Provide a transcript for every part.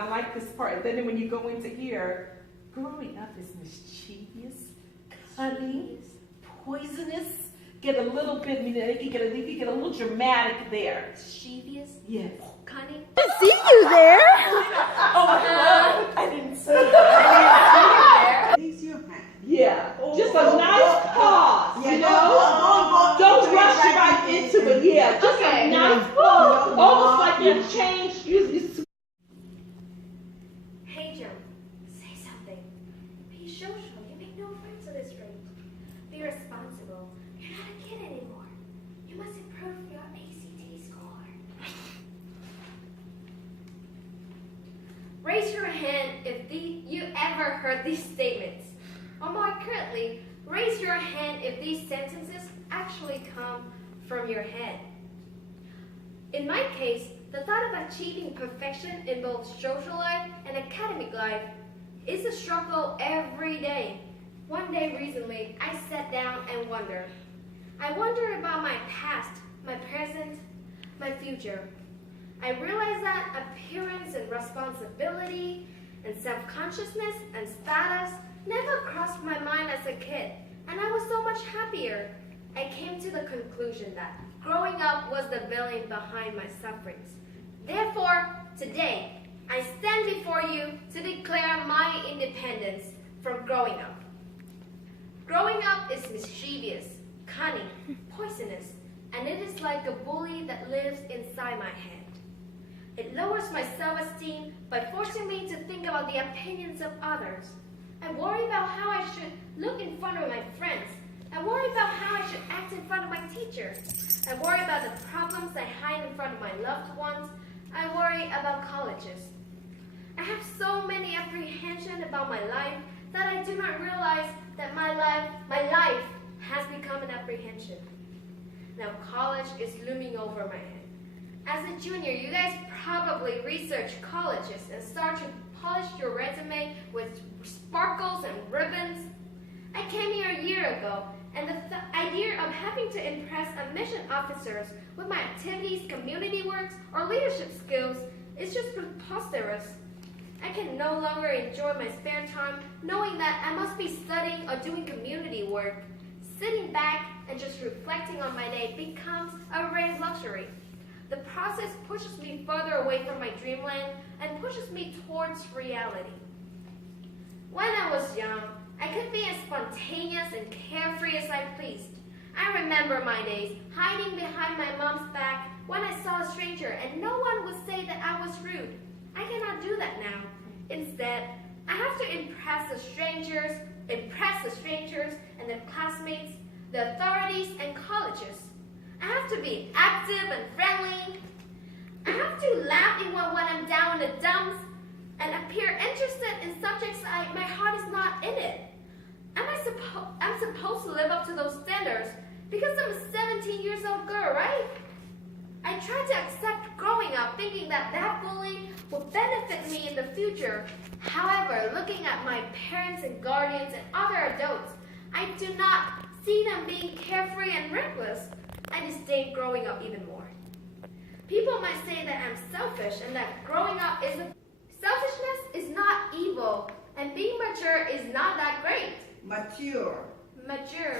I like this part. Then when you go into here, growing up is mischievous, cunning, poisonous. Get a little bit, you can get a little dramatic there. Mischievous? Yes. Cunning? I see you there. I didn't see that. Raise your hand. Yeah. Just a nice pause, Yeah, you know? Don't rush right into it. Yeah. Just a nice pause. Almost like you changed. Hey, Joe. Say something. Be social. You make no friends at this rate. Be responsible. You're not a kid anymore. You must improve your ACT score. Raise your hand if you ever heard these statements. Or more accurately, raise your hand if these sentences actually come from your head. In my case, the thought of achieving perfection in both social life and academic life is a struggle every day. One day recently, I sat down and wondered. I wonder about my past, my present, my future. I realized that appearance and responsibility and self-consciousness and status never crossed my mind as a kid, and I was so much happier. I came to the conclusion that growing up was the villain behind my sufferings. Therefore, today, I stand before you to declare my independence from growing up. Growing up is mischievous, cunning, poisonous, and it is like a bully that lives inside my head. It lowers my self-esteem by forcing me to think about the opinions of others. I worry about how I should look in front of my friends. I worry about how I should act in front of my teacher. I worry about the problems I hide in front of my loved ones. I worry about colleges. I have so many apprehensions about my life that I do not realize that my life has become an apprehension. Now college is looming over my head. As a junior, you guys probably research colleges and start to polish your resume with sparkles and ribbons. I came here a year ago, and the idea of having to impress admission officers with my activities, community works, or leadership skills is just preposterous. I can no longer enjoy my spare time knowing that I must be studying or doing community work. Sitting back and just reflecting on my day becomes a rare luxury. The process pushes me further away from my dreamland and pushes me towards reality. When I was young, I could be as spontaneous and carefree as I pleased. I remember my days hiding behind my mom's back when I saw a stranger and no one would say that I was rude. I cannot do that now. Instead, I have to impress the strangers and their classmates, the authorities, and colleges. I have to be active and friendly. I have to laugh even when I'm down in the dumps and appear interested in subjects my heart is not in it. I'm supposed to live up to those standards because I'm a 17-year-old girl, right? I try to accept growing up thinking that bullying will benefit me in the future. However, looking at my parents and guardians and other adults, I do not see them being carefree and reckless. I disdain growing up even more. People might say that I'm selfish and that growing up selfishness is not evil and being mature is not that great. Mature. Mature.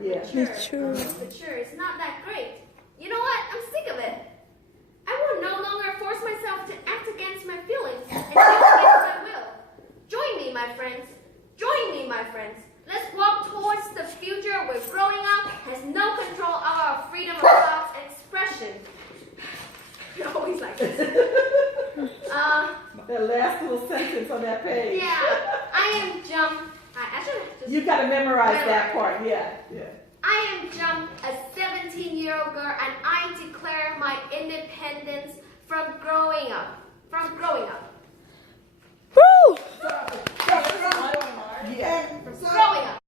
Yeah. Mature is not that great. You know what? I'm sick of it. I will no longer force myself to act against my feelings and do against my will. Join me, my friends. Join me, my friends. Let's walk towards the future where growing up has no control over our freedom of thoughts and expression. You're always like this. That last little sentence on that page. Yeah, I am I should have just... You got to memorize that part. Yeah. I am a 17-year-old girl, and I declare my independence from growing up. Woo! Growing up. Growing up.